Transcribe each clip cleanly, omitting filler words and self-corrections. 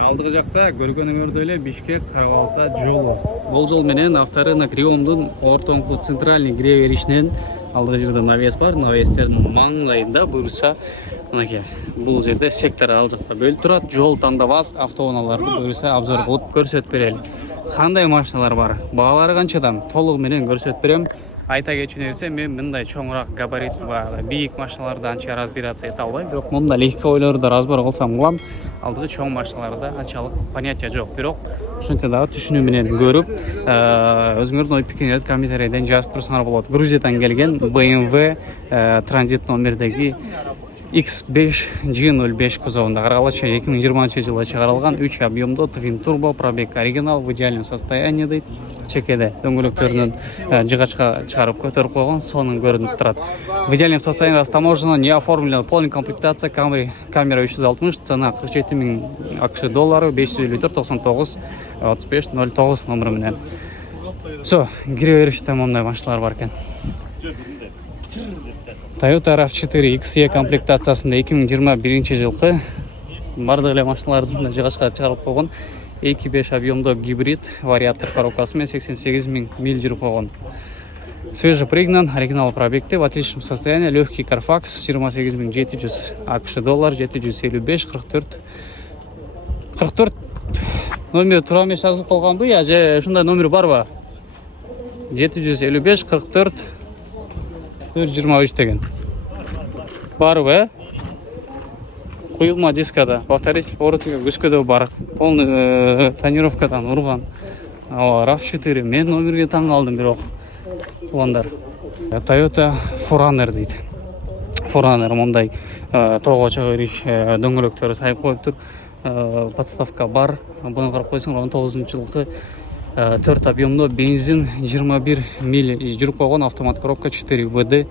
Алдыгы жакта көргөнүңөрдөй эле Бишкек Карабалта жолу. Бул жол менен авторынок Риомдун ортоңку центральный кире беришинен алдыгы жерде навес бар. Навестердин маңайында буюрса мынакей бул жерде сектор ал жакта бөлүп турат. Жол тандабас, автоунааларды буюрса обзор кылып көрсөтүп берели. Кандай машиналар бар, баалары канчадан толугу менен көрсөтүп берем. Айта кетчү нерсе, мен мындай чоңураак габарит бийик машиналарды анча разбираться эте албайм, бирок мындай легковойлорду разбор кылсам кылам. Алдыгы чоң машиналарда анчалык понятия жок, бирок ошончо дагы түшүнүү менен көрүп, өзүңөрдүн ой пикириңерди комментарийден жазып турсаңар болот. Грузиядан келген BMW транзит номердеги X5 G05 кузовунда каралачы 2020 жылы чыгарылган 3 объемдуу твин турбо, пробег оригинал, в идеальном состоянии дейт. Чекеде дөңгөлөктөрүнөн жыгачка чыгарып көтөрүп койгон, сонун көрүнүп турат. В идеальном состоянии таможена, не оформлена, полная комплектация, камера 360, цена 47 000 акш доллары, 554 99 35 09 номери менен. Все, кире бериште мондай машиналар бар экен. Toyota RAV4 XE комплектациясында 2021 жылкы бардык эле машиналардын жыгачка чыгарылып койгон 2.5 объемдуу гибрид вариатор коробкасы менен 88 000 миль жүрүп койгон. Свежепригнан, оригинал пробегте, в отличном состоянии, легкий Carfax, 28 700 акш доллар, 755 44 номер туура эмес жазылып калганбы, же ушундай номер барбы? 755 44 423 деген. Барбы, Куюлма дискада, повторить поворотника күскөдө бар. Полный тонировкадан урган. RAV4, мен номерге таң калдым бирок. Туугандар. Toyota 4Runner дейт. 4Runner мондай тоого чыга бериш дөңгөлөктөрү сайып коюптур. Подставка бар. Буну карап койсоңор 19-жылкы 4 объемдуу бензин 21 миль жүрүп койгон, автомат коробка 4 ВД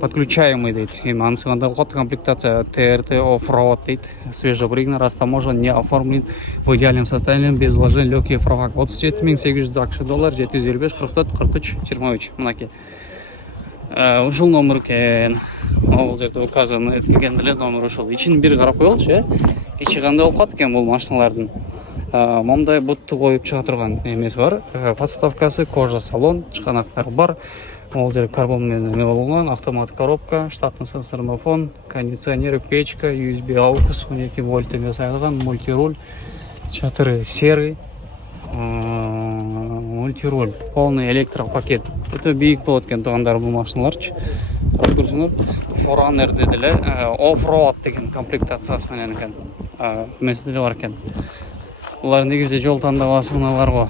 подключаемый дейт. Анысында комплектация ТРТ оффроуд дейт. Свежепригнан, растаможен, не оформлен, в идеальном состоянии, без вложений, легкий фраг. 37 800 акш доллар, 755 44 43 23. Мынакей. Ушул номер экен. Бул жерде указан этилген эле номер ушул. Ичин бир карап коелучу, ичи кандай болуп калат экен бул машиналардын. Мондай бутту коюп чыга турган эмес бар. Подставкасы, кожа салон, чыканактар бар. Бул жерде карбон менен эме болгон, автомат коробка, штатный сенсорный фон, кондиционер, печка, USB AUX 12 вольт эме сайылган, мультируль, чатыры серый, мультируль, полный электропакет. Өтө бийик болот экен туугандар бул машиналарчы. Көрсөңөр, 4Runner деле оффроуд деген комплектациясы менен экен. Меселе бар экен. Булар негизи жол тандабасы мыналар го.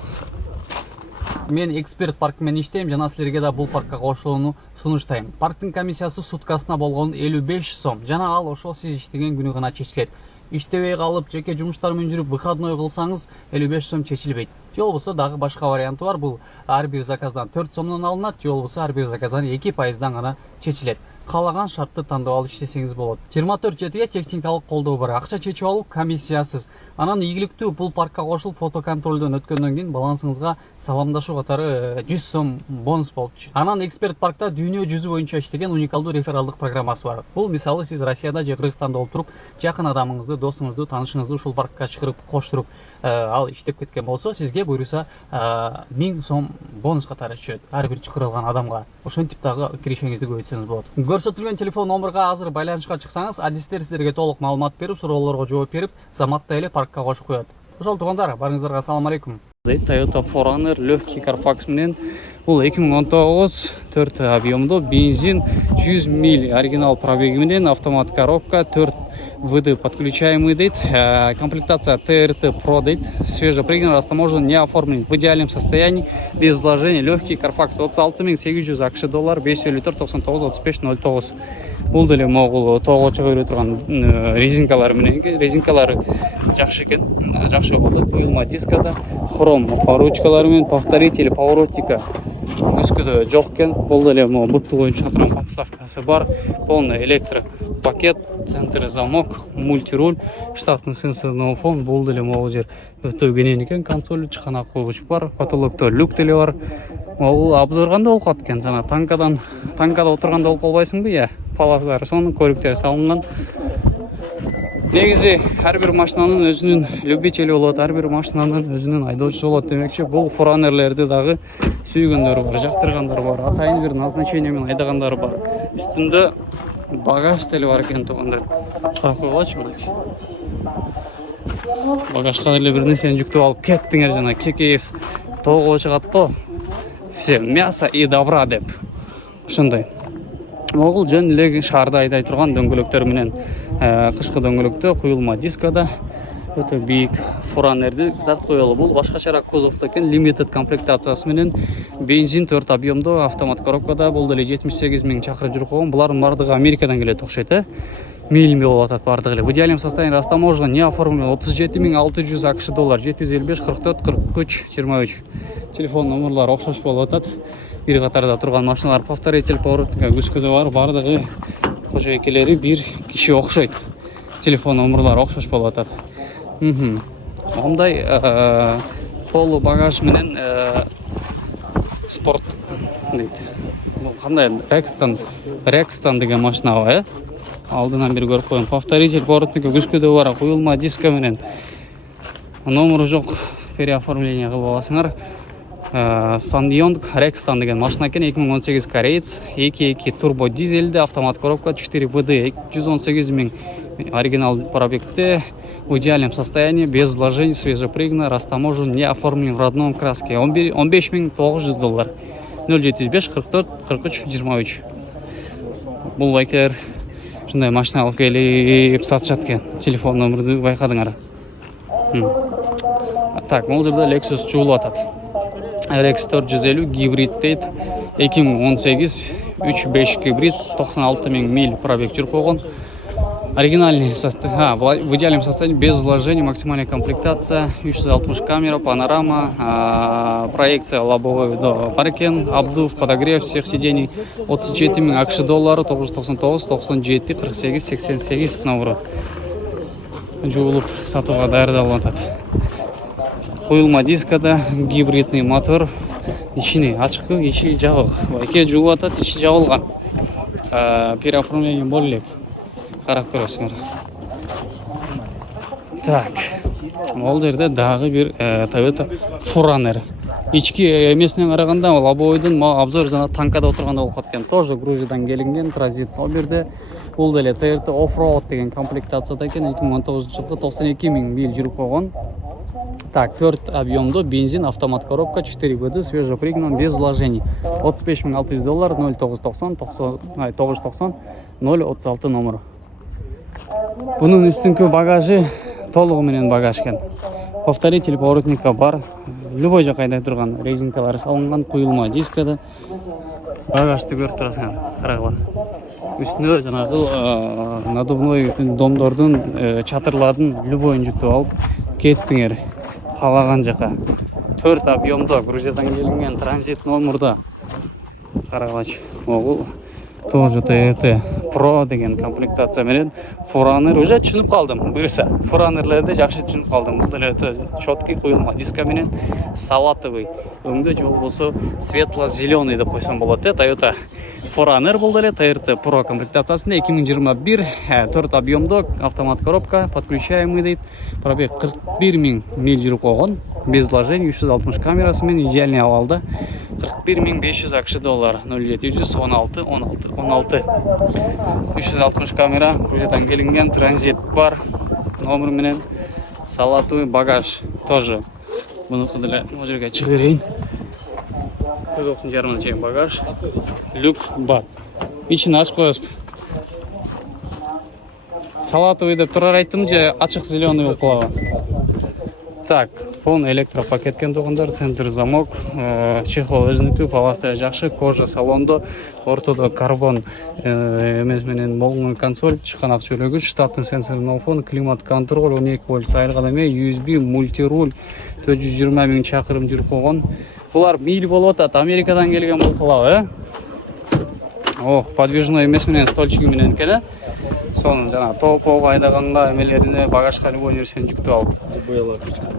Мен эксперт парк менен иштейм, жана силерге да бул паркка кошулууну сунуштайм. Парктын комиссиясы суткасына болгон 55 сом. Жана ал ошол сиз иштеген күнү гана чечилет. Иштебей калып, жеке жумуштар менен жүрүп выходной кылсаңыз 55 сом чечилбейт. Же болбосо дагы башка варианты бар. Бул ар бир заказдан 4 сомдон алынат, же болбосо ар бир заказдан 2% гана чечилет. Каалаган шартты тандап алып иштесеңиз болот. 24/7 техникалык колдоо бар. Акча чечип алуу комиссиясыз. Анан ийгиликтүү бул паркка кошулуп фотоконтролдон өткөндөн кийин балансыңызга саламдашуу катары 100 сом бонус болчу. Анан эксперт паркта дүйнө жүзү боюнча иштеген уникалдуу рефералдык программасы бар. Бул мисалы сиз Россияда же Кыргызстанда болуп туруп, жакын адамыңызды, досуңузду, таанышыңызды ушул паркка чыгарып коштуруп, ал иштеп кеткен болсо, сизге буюрса 1000 сом бонус катары түшөт ар бир чакырылган адамга. Ошентип дагы киришеңизди көбөйтсөңүз болот. Көрсөтүлгөн телефон номерге азыр байланышка чыксаңыз, адистер силерге толук маалымат берип, суроолорго жооп берип, заматта эле паркка кошуп коет. Ошол туугандар, барыңыздарга assalamu алейкум. Toyota 4Runner легкий Carfax менен бул 2019 4 объемдуу бензин 100 миль оригинал пробеги менен, автомат коробка 4 ВД подключаемый дейт. Комплектация ТРТ Pro дейт. Свежепригнан, растаможен, не оформлен, в идеальном состоянии, без вложений, легкий Carfax 36 700 акш доллар, 554 99 35 09. Бул деле могул тоого чыга бере турган резинкалар менен, резинкалары жакшы экен, жакшы болду. Куюлма дискада, хром ручкалары менен, повторитель поворотника үскөдө жок экен. Бул деле бутту коюп чыга турган подставкасы бар, полный электропакет, центр замок, мультируль, штатный сенсорный фон. Бул деле могул жер өтө кенен экен, консоль, чыканак койгуч бар, потолокто люк деле бар. Могул обзор кандай болуп калат экен, жана танкада отурганда болуп калбайсыңбы, палаздары, сонун көрүктөр салынган. негизи ар бир машинанын өзүнүн любители болот, ар бир машинанын өзүнүн айдоочусу болот демекчи. Бул Foraner'лерди дагы сүйгөндөр бар, жактыргандар бар, атайын бир назначение менен айдагандар бар. Үстүндө багаж деле бар экен туугандар. Карап койгочу мынакей. Багажга деле бир нерсени жүктөп алып кеттиңер, жана Чекеев тоого чыгат-го. Все мясо и добра деп. Ошондой. Могул жөн эле шаарда айдай турган дөңгөлөктөр менен кышкы дөңгөлөктө куюлма дискада өтө бийик Foraner'ди тарт коелу. Бул башкачараак кузовдо экен, limited комплектациясы менен бензин 4 объемдо автомат коробкада. Бул деле 78 000 чакырым жүрүп койгон. Булардын бардыгы Америкадан келет окшойт, милми болуп атат бардыгы эле. В идеальном состоянии растаможен, не оформлен 37 600 AQSh доллар, 755 44 43 23. Телефон номерлары окшош болуп атат. Бир катарда турган машиналар, повторитель поворотника күскөдө бар, бардыгы кожоекелери бир киши окшойт. Телефон номерлары окшош болуп атат. Ондай полу багаж менен спорт дейт. Бул кандай Rexton деген машина, алдынан бир көрүп коюм. Повторитель поворотника күскөдө бар, куюлма диска менен. Номеру жок, переоформление кылып аласыңар. Sanyong Rexton деген машина экен, 2018 кореец, 2.2 турбо дизельде, автомат коробка, 4 ВД, 118 000 оригинал пробегте, в идеальном состоянии, без вложений, свежепрыгнано, растаможен, не оформлен в родном краске. 15 900 доллар, 075 44 43 23. Бул байкер ушундай машина алып келип сатышат экен. Телефон номерди байкадыңар. Так, могул жерде Lexus жуулуп атат. RX 450 гибрид дейт, 2018 3.5 гибрид, 96 000 миль пробег жүрүп койгон. Оригинальный состав, в идеальном состоянии, без вложений, максимальная комплектация, 360 камера, панорама, проекция лобовой до паркен, обдув, подогрев всех сидений, 37 000 AQSh доллары, 999 97 48 88 номеру. Жуулуп сатууга даярдалып атат. Куюлма дискада, гибридный мотор, ичини ачкы, ичи жабык. Байке жуулуп атат, ичи жабылган. Переоформление болуп элек. Карап көрөсүңөр. Так. Бул жерде дагы бир Toyota Foraner. Ички эмесинен караганда лобовойдун обзор жана танкада отурганда болуп калган. Тоже Грузиядан келинген, транзит номерде. Бул деле Toyota Offroad деген комплектацияда экен, 2019 жылы 92 000 миль жүрүп койгон. Так, 4 объемдо, бензин, автомат коробка, 4 ВД, свежепрыгнан, без вложений. 35 600 доллар, 0990 990 036 номер. Бунун үстүнкү багажы толугу менен багаж экен. Повторитель поворотника бар, любой жака айдай турган, резинкалары салынган, куюлма дискада. Багажды көрүп турасыңар, карагыла. Үстүнө жанагы надувной домдордун, чатырлардын любойун жүктөп алып кеттиңер каалаган жака. 4 объемдо, Грузиядан келинген, транзит номерда. Карагылачы. Могул тоже Toyota Pro деген комплектация менен Foraner уже түшүнүп калдым. Буюрса, Foraner'лерди жакшы түшүнүп калдым. Бул деле чёткий куюлма диска менен салатовый. Өңдө же болбосо светло-зеленый деп койсом болот. Toyota Foraner бул деле Toyota Pro комплектациясында 2021 4 объемдо, автомат коробка, подключаемый дейт. Пробег 41 000 миль жүрүп койгон. Без вложений, 360 камерасы менен идеальный абалда. 41 500 AQSh доллар, 0716 16 360 камера, Грузиядан келинген, транзит бар, номер менен, салатовый багаж тоже. Мунуку деле могу жерге чыгырайын. Кузовдун жарымына чейин багаж, люк бар. Ичин ачып коесуз. Салатовый деп турар айттым же ачык зеленый болуп калабы? Так, полный электропакет экен туугандар, центр замок, чехол өзүнүкү, полоста жакшы, кожа салондо, ортодо карбон эмес менен болгон консоль, чыканак чөлөгүч, штаттын сенсорный фон, климат контроль, 12 вольт сайылган эме, USB, мультируль, 420 000 чакырым жүрүп койгон. Булар миль болуп атат, Америкадан келген болуп калабы, подвижной эмес менен, стольчиги менен экен, сонун жана тоопого айдаганда эмелерине багажга любой нерсени жүктөп алып.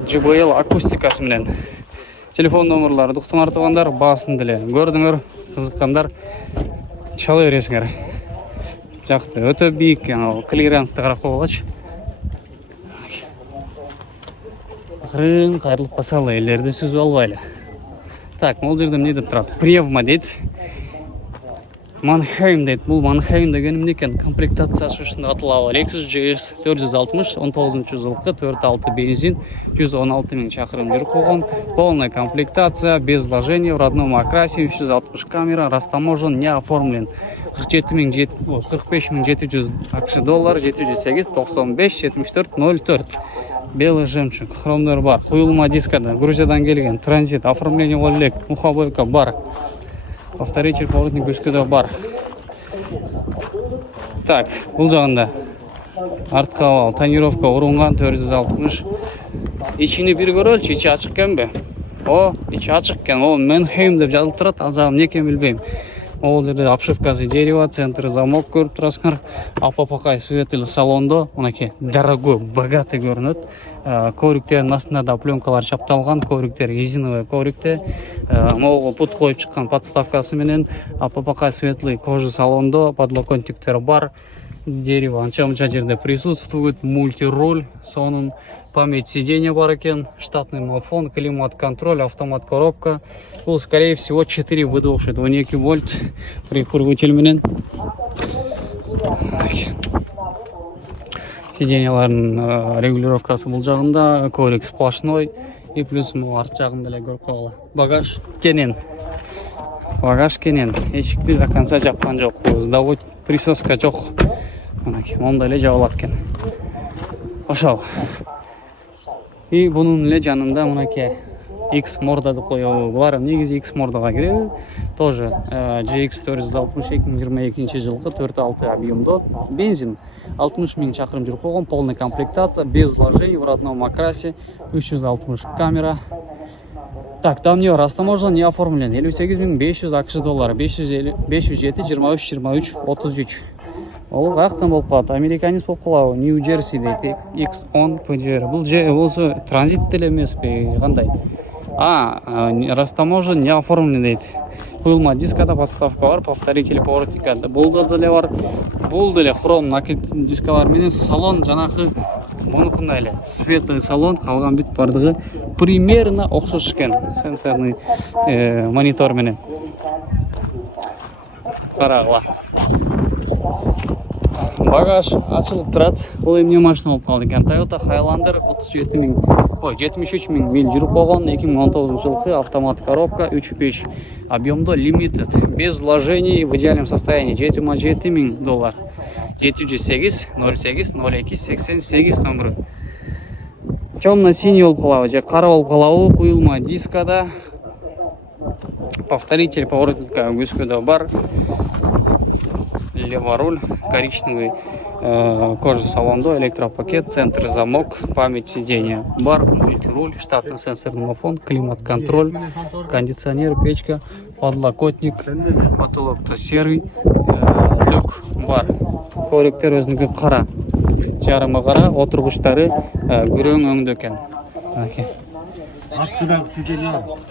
JBL акустикасы менен. Телефон номерлары уктуңар туугандар, баасын деле көрдүңөр, кызыккандар чала бересиңер. Жакты, өтө бийик, клиренсти карап койгулачы. Акырын кайрылып басалы, элдерди сүзүп албайлы. Так, бул жерде эмне деп турат? Пневма дейт. Mannheim дейт. Бул Mannheim деген эмне экен? Комплектациясы ушундай аталабы. Lexus GS 460 19-жылкы 4.6 бензин 116 000 чакырым жүрүп койгон. Полная комплектация, без вложений, в родном окрасе, 360 камера, растаможен, не оформлен. 45 700 акш доллар, 708 95 74 04. Белый жемчуг, хромдор бар, куюлма дискада, Грузиядан келген, транзит, оформление боло элек, мухабойка бар. Повторитель поворотник көскөдө бар. Так, бул жагында артка абал, тонировка урунган 460. Ичини бир көрөлчү, ичи ачык экенби? О, ичи ачык экен. О, Mannheim деп жазылып турат, ал жагы эмне экенин билбейм. Ол жерде обшивкасы дерево, центр замок көрүп турасыңар. Апапакай светил салондо, мынакей дорогой, богатый көрүнөт. Ковриктердин астында да пленкалар чапталган, ковриктер резиновый коврикте. Могу пут коюп чыккан подставкасы менен. Апапакай светлый кожа салондо, подлокотниктер бар. Дерево анча-мынча жерде присутствует, мультироль, сонун память сиденья бар экен, штатный мафон, климат-контроль, автомат-коробка. Бул, скорее всего, 4 выдохший 12 вольт прикурватель менен. Сиденьялардын регулировкасы бул жагында, коврик сплошной и плюс арт жагында эле көрүп койгула. Багаж кенен. Эшикти до конца жапкан жок. Завод присоска жок. Мынакей мондай эле жабылат экен. Ошол. И бунун эле жанында мынакей X морда деп коебу бар. Негизи X мордага киреби. Тоже GX 460 2022 жылкы 4.6 объемдо бензин 60 000 чакырым жүрүп койгон, полная комплектация, без вложений, в родном окрасе, 360 камера. Так, там не растаможен, не оформлен. 58 500 акш доллар, 507 23 23 33. Ол каяктан болуп калат? Американец болуп калабы? Нью-Джерси дейт. X10 PDR. Бул же болсо транзит деле эмеспи, кандай? Растаможен, не оформлен дейт. Куюлма дискада подставка бар, повторитель поворотника бул деле бар. Бул деле хром накид дискалар менен салон жанакы мунукундай эле. Светлый салон, калган бүт бардыгы примерно окшош экен. Сенсорный монитор менен. Карагыла. Багаж ачылып турат. Бул эмне машина болуп калды экен? Toyota Highlander 73 000 миль жүрүп койгон, 2019 жылкы, автомат коробка, 3.5 объемдо, limited, без вложений, в идеальном состоянии, 7,7 000 доллар. 708 08 02 88 номеру. Темно-синий болуп калабы же кара болуп калабы, куюлма дискада. Повторитель поворотника көскөдө бар. Леворуль, коричневый кожа салондо, электропакет, центр замок, память сидения бар, мультируль, штатный сенсорный мафон, климат-контроль, кондиционер, печка, подлокотник, потолок-то серый, люк бар. Ковриктер өзүнүкү кара, жарымы кара, отургучтары күрөң өңдө экен.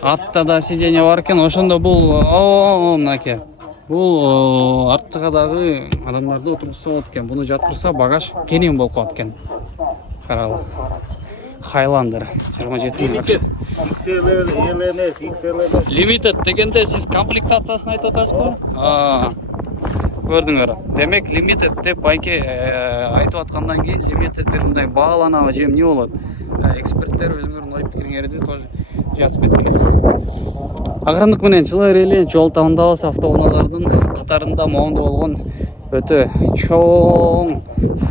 Артта да сиденье бар экен, ошондо бул мынакей. Бул арттагы адамдарды отургузса болот экен. Буну жаткырса багаж кенен болуп калат экен. Карагыла. Highlander 27 000 акш. XL эмес, XL эмес. Limited дегенде сиз комплектациясын айтып атасызбы? Көрдүңөр. Демек limited деп байке айтып аткандан кийин limited бир мындай бааланабы же эмне болот? Эксперттер өзүңөрдүн ой пикириңерди тоже жазып кеткен. Акырындык менен чыла берели, жол табандабыз, автоунаалардын катарында моунда болгон өтө чоң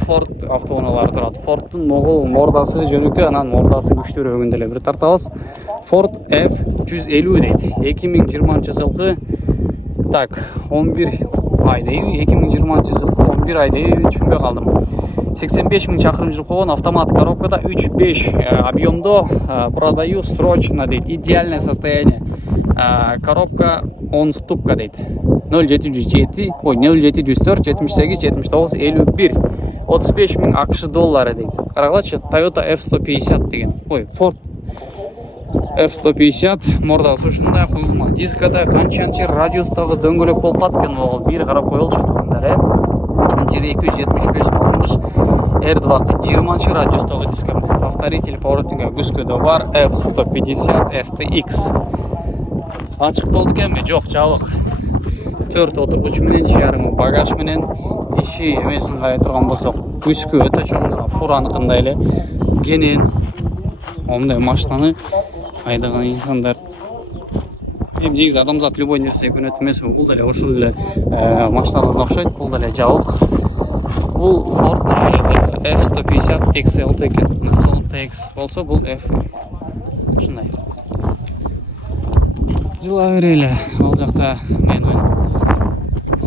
Ford автоунаалары турат. Ford'ун могул мордасы жөнөкөй, анан мордасы күчтүүрөөгүн деле бир тартабыз. Ford F150 дейт. 2020 жылкы 11 айдайбы, 2020 жылкы 11 айдайбы, түшүнбөй калдым. 85 000 чакырым жүрүп койгон, автомат коробкада, 3.5 объемдо, продаю срочно дейт. Идеальное состояние. Коробка 10 ступка дейт. 0704 78 79 51 35 000 акш доллары дейт. Карагылачы, Toyota F150 деген. Ford F150 мордасы ушундай, куюлма дискада, канчанчы радиустагы дөңгөлөк болуп калат экен. Бир карап коелчу туугандар, жери 275 60 R20 20 радиустагы диска. Повторитель поворотника күскөдө бар F150 STX. Ачык болду экенби? Жок, жабык. 4 отургуч менен, жарымы багаж менен, иши эмесин карай турган болсок, күскө өтө чоң, фураныкындай эле кенен. Ондай машинаны айдаган инсандар эми негизи адамзат любой нерсеге көнөт эмеспи? Бул деле ошол эле машиналарга окшойт, бул деле жабык. Бул Ford F150 XL экен. TX болсо бул F. Ушундай. Жыла берели. Ал жакта менин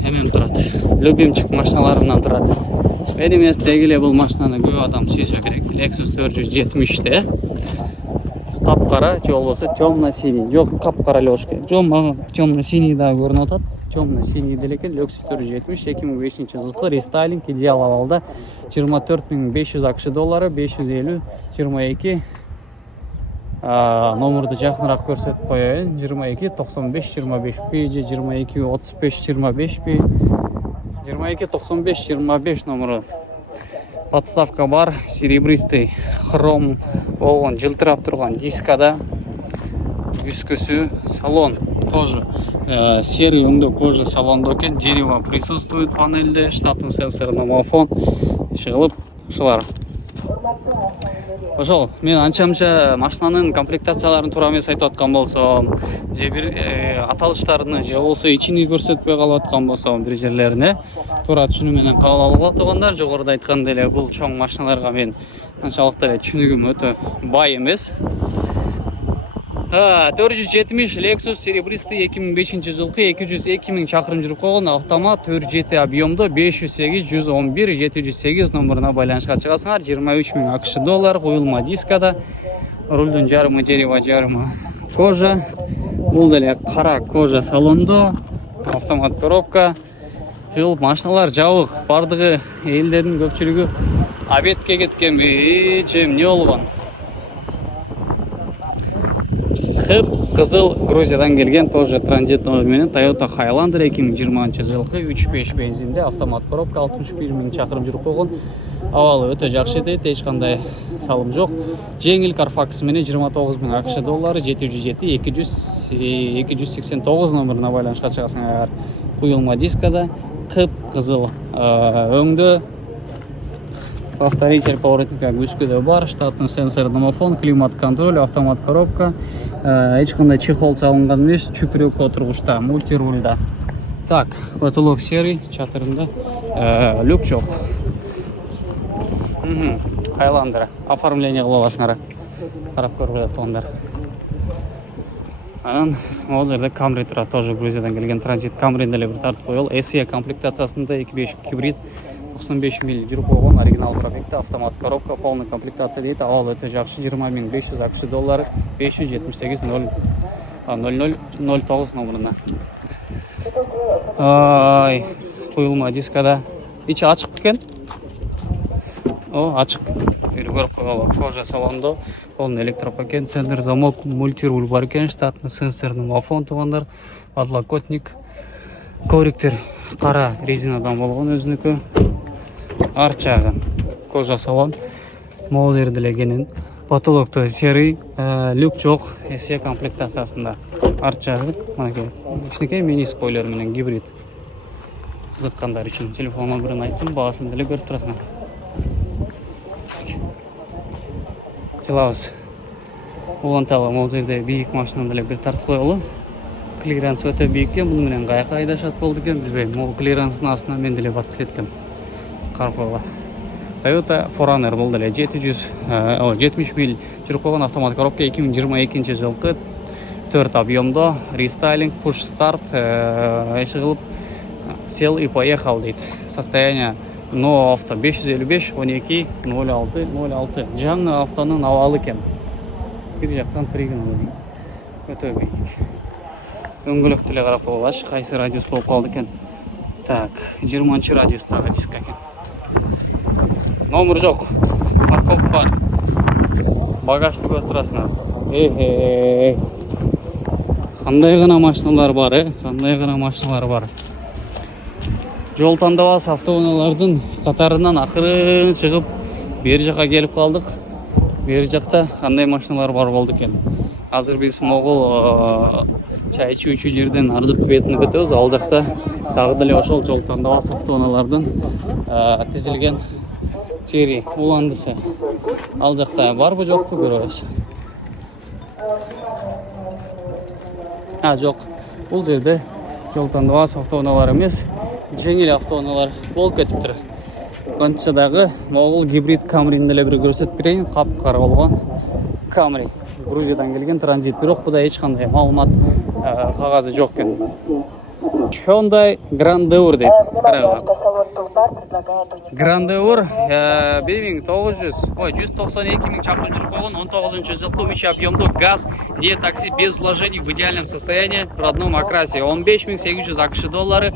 эмем турат. Любимчик машиналарымдан турат. Мен эмес дегиле бул машинаны көп адам сүйсө керек. Lexus 470-те. Капкара, же болбосо темно-синий. Жок, капкара эле болуш керек. Жок, мага темно-синий да көрүнүп атат. Темно-синий деле экен. Lexus 470 2005-жылкы рестайлинг идеал абалда 24500 акш доллары, 550 22 номерду жакыныраак көрсөтүп коеюн. 22 95 25 же 22 35 25 22 95 25 номеру. Подставка бар, серебристый хром болгон, жылтырап турган дискада. Күскөсү, салон тоже серый өңдө кожа салондо экен. Дерево присутствует панельде, штатный сенсор, домофон, иши ушулар. Ошол, мен анча-мынча машинанын комплектацияларын туура эмес айтып аткан болсом, же бир аталыштарын же болбосо ичини көрсөтпөй калып аткан болсом, бир жерлерине туура түшүнүү менен кабыл алгыла тургандар. Жогоруда айткандай эле бул чоң машиналарга мен анчалык деле түшүнүгүм өтө бай эмес. 470 Lexus серебристый 2005-жылкы 202 000 чакырым жүрүп койгон автомат, 4GT объемдо, 508 111 708 номеруна байланышка чыгасыңар. 23 000 акш доллар, куюлма дискада, рулдун жарымы дерево, жарымы кожа. Бул деле кара кожа салондо, автомат коробка. Жыл машиналар жабык, бардыгы элдердин көпчүлүгү обедке кеткенби, же эмне болгон? Кызыл Грузиядан келген, тоже транзит номер менен Toyota Highlander 2020-жылкы 3.5 бензинде, автомат коробка, 61 000 чакырым жүрүп койгон. Абалы өтө жакшы дейт, эч кандай салым жок. Жеңил Carfax менен 29 000 акш доллары, 707 289 номеруна байланышка чыгасыңар. Куюлма дискада, кызыл өңдө, повторитель поворотника күскөдө бар, штатный сенсор, домофон, климат контроль, автомат коробка. Эч кандай чехол салынган эмес, чүпүрөк отургучта, мультирульда. Так, потолок серый, чатырында люк жок. Highlander, оформление кылып аласыңар. Карап көрүп жаткандар. Анан могул жерде Camry турат, тоже Грузиядан келген транзит Camry деле бир тартып коелу. SE комплектациясында 2.5 гибрид 95 миль жүрүп койгон, оригинал пробегде, автомат коробка, полный комплектация дейт. Абал өтө жакшы, 20 500 акш доллары, 578 0009 номеруна. Ай, куюлма дискада. Ичи ачык экен. О, ачык. Көрүп койгола. Кожа салондо, полный электропакет, центр замок, мультируль бар экен, штатный сенсор, домофон тугандар, подлокотник, ковриктер кара резинадан болгон өзүнүкү. Арчагы, кожа салон, могул жерде эле кенен. Потолокто серый, люк жок, SE комплектациясында. Арчагы, мынакей, кичинекей мини спойлер менен гибрид. Кызыккандар үчүн телефон номерин айттым, баасын деле көрүп турасыңар. Жылабыз. Уланталы могул жерде бийик машинаны деле бир тартып коелу. Клиренс өтө бийик экен, буну менен каяка айдашат болду экен, билбейм. Могул клиренстин астына мен деле батып кетет экенмин. Карап койгула. Toyota 4Runner бул деле 70 миль жүрүп койгон, автомат коробка, 2022-жылкы 4 объемдо, рестайлинг, push start, эши кылып сел и поехал дейт. Состояние но авто 555 12 06 06. Жаңы автонун абалы экен. Бир жактан пригнал. Өтө бийик. Өңгөлөк деле карап койгулачы, кайсы радиус болуп калды экен. Так, 20 радиустагы диск экен. Номер жок. Парковка бар. Багажды көрүп турасыңар. Кандай гана машиналар бар, кандай гана машиналар бар. Жол тандабасы автоунаалардын катарынан акырын чыгып бер жака келип калдык. Бер жакта кандай машиналар бар болду экен. Азыр биз могул чай ичүүчү жерден Арзык бетине өтөбүз. Ал жакта дагы деле ошол жол тандабас автоунаалардан тизилген жери уландысы. Ал жакта барбы жокпу көрөбүз. Жок. Бул жерде жол тандабас автоунаалар эмес, жеңил автоунаалар болуп кетиптир. Канча дагы могул гибрид Camry'ни деле бир көрсөтүп берейин. Капкара болгон Camry. Грузиядан келген транзит, бирок буда эч кандай маалымат кагазы жок экен. Hyundai Grandeur дейт. Grandeur 192 миң чакырым жүрүп койгон, 19-жылкы 3 объемдуу газ, не такси без вложений в идеальном состоянии, в родном окрасе. 15.800 акш доллары,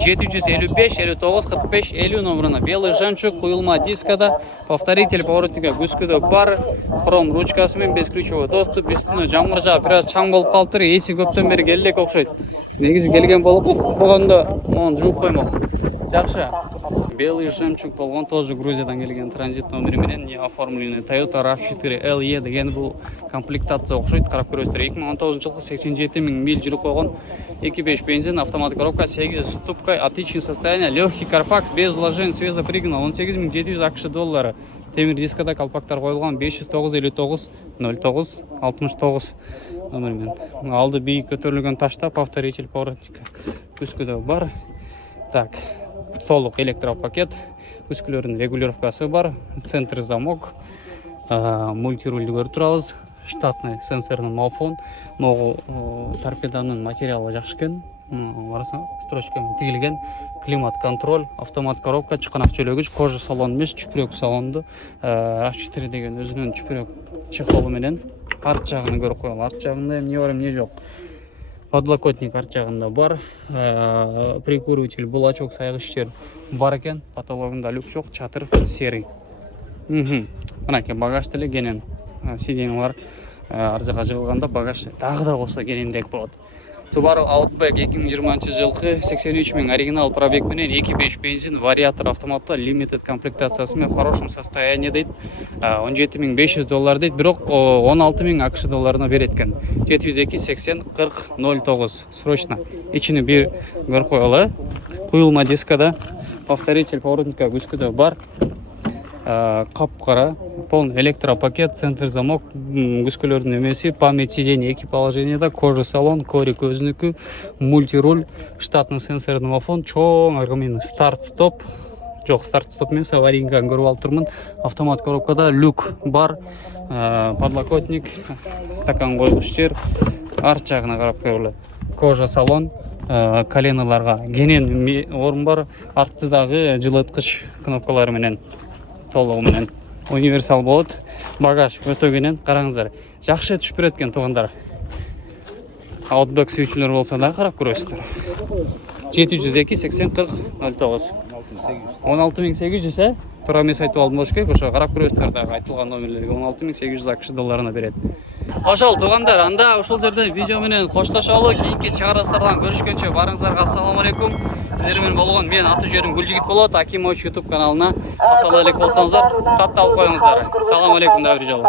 755 59 45 50 номерына. Белый жемчуг, куюлма дискада, повторитель поворотника күскүдө бар, хром ручкасы менен бесключевой доступ, үстүнө жамгыр жаап, бир аз чаң болуп калыптыр. Эси көптөн бери келек окшойт. Негизи келген болгондо мону жууп коймок. Жакшы. Белый жемчуг болгон тоже Грузиядан келген транзит номери менен не оформленный Toyota RAV4 LE деген бул комплектация окшойт. Карап көрөсүздөр. 2019-жылкы 87 миң миль жүрүп койгон. 2.5 бензин, автомат коробка, 8 ступка, отличное состояние, легкий Carfax без вложений, свежо пригнан, 18.700 акш доллары. Темир дискада колпактар коюлган, 509 59 09 69 номермен. Алды бийик көтөрүлгөн ташта, повторитель поворотника күскүдө бар. Так, толук электропакет, күскүлөрдүн регулировкасы бар, центр замок, мультирульду көрүп турабыз, штатный сенсорный мафон, могу торпеданын материалы жакшы экен, строчка тигилген, климат контроль, автомат коробка, чыканак чөлөгүч, кожа салон эмес, чүпүрөк салонду, RAV4 деген өзүнүн чүпүрөк чехолу менен арт жагын көрүп коелу. Арт жагында эмне бар, эмне жок. Подлокотник арт жагында бар, прикуриватель, булачок, сайгычтер бар экен. Потологунда люк жок, чатыр серый. Мынакей багаж деле кенен. Сиденьялар ар жака жыгылганда багаж дагы да болсо кененирээк болот. Subaru Outback 2020-жылкы 83 миң оригинал пробег менен 2.5 бензин, вариатор автоматта, limited комплектациясы менен в хорошем состоянии дейт. 17.500 доллар дейт, бирок 16 миң акш долларына берет экен. 702 80 40 09 срочно. Ичине бир көрүп коелу. Куюлма дискада, повторитель поворотника күскүдө бар. Капкара, полный электропакет, центр замок, күскөлөрдүн эмеси, память сидений эки положенияда, кожа салон, корик өзүнүкү, мультируль, штатный сенсорный мафон, чоң аргумент, старт-стоп, жок, старт-стоп эмес, аварийканы көрүп алып турмун. Автомат коробкада люк бар, подлокотник, стакан койгуч жер, арт жагына карап көрөлү. Кожа салон, коленолорго кенен орун бар, арттыдагы жылыткыч кнопкалары менен толугу менен универсал болот. Багаж өтө кенен, караңыздар. Жакшы түшүп берет экен туугандар. Outback сүйүүчүлөр болсо да карап көрөсүздөр. 702 80 40 09 16800 туура эмес айтып алдым болуш керек. Ошо карап көрөсүздөр дагы айтылган номерлерге 16800 акш долларына берет. Ошол туугандар, анда ушул жерде видео менен коштошолу. Кийинки чыгарылыштардан көрүшкөнчө барыңыздарга ассаламу алейкум. Сиздер менен болгон мен аты жөнүм Гүлжигит болот. Акимович YouTube каналына каттала элек болсоңуздар, катталып коюңуздар. Салам алейкум да бир жолу.